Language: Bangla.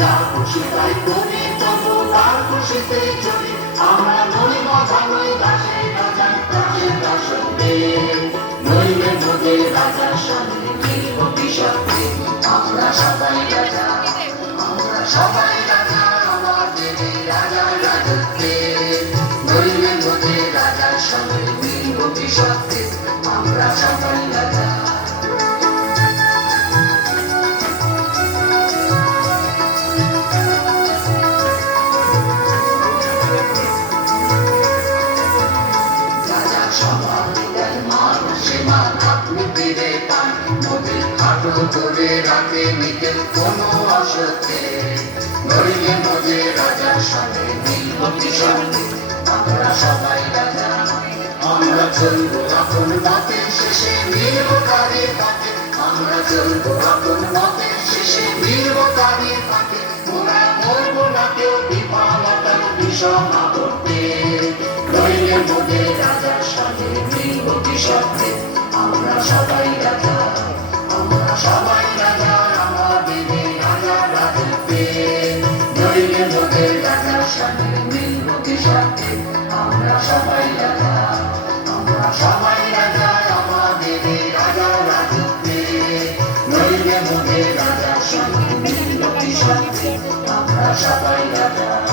যা খুশি তাই করি, তবু তার খুশিতে চলি। আমরা নই মজা নই দাসে রাজার দাসের দাসত্বে, নইলে মোদের রাজার সঙ্গে মিলব কিসবে। আমরা সবাই রাজা, আমরা সবাই রাজা, আমাদের রাজার রাজত্বে, নইলে মোদের রাজার সঙ্গে মিলব কিসবে। আমরা সবাই রাজা। করে রাখে নিতে কোনো অসত্যে, নইলে মোদের রাজার সঙ্গে মিলব কিসবে। আমরা সবাই রাজা, আমরা চলবো আপন মতের শেষে মিলব তাদের পথে। আমরা চলবো আপন মতের শেষে মিলব তাদের পথে। মোরা মরবো না কেউ বিফলতার বিষমা করতে, নইলে মোদের রাজার সঙ্গে মিলব কিসবে। আমরা সবাই রাজা, আমরা সবাই রাজা, আমাদের রাজার রাজত্বে, নইলে মোদের রাজার সঙ্গে মিলব কিসবে। আমরা সবাই রাজা, আমরা সবাই রাজা, আমাদের রাজার রাজত্বে, নইলে মোদের রাজার সঙ্গে মিলব কিসবে। আমরা সবাই রাজা।